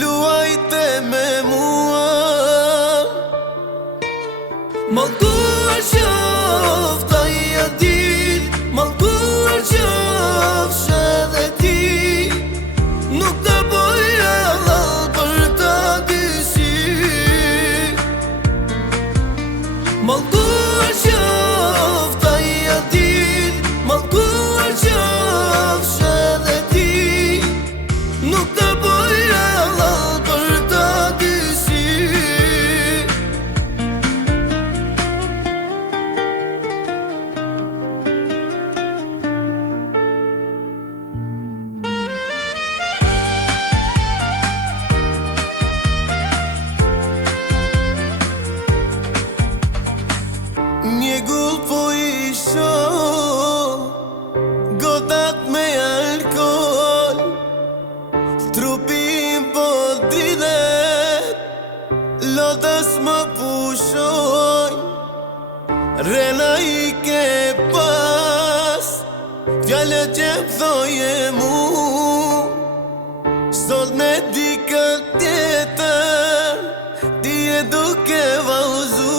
luajte me mua. Mallkuar qofta ja dit, mallkuar qofsh edhe ti. Nuk të bëj halal për ta dysi. Mallkuar qofta ja dit, mallkuar qofsh edhe ti. Nuk të bëj halal për ta dysi. Një gull po i shoh, gotat me alkohol, trupin po dridet, lotas më pushoj. Rena i ke pas, fjallët që thoje mu, sot me dikë tjetër, ti e duke vallëzu.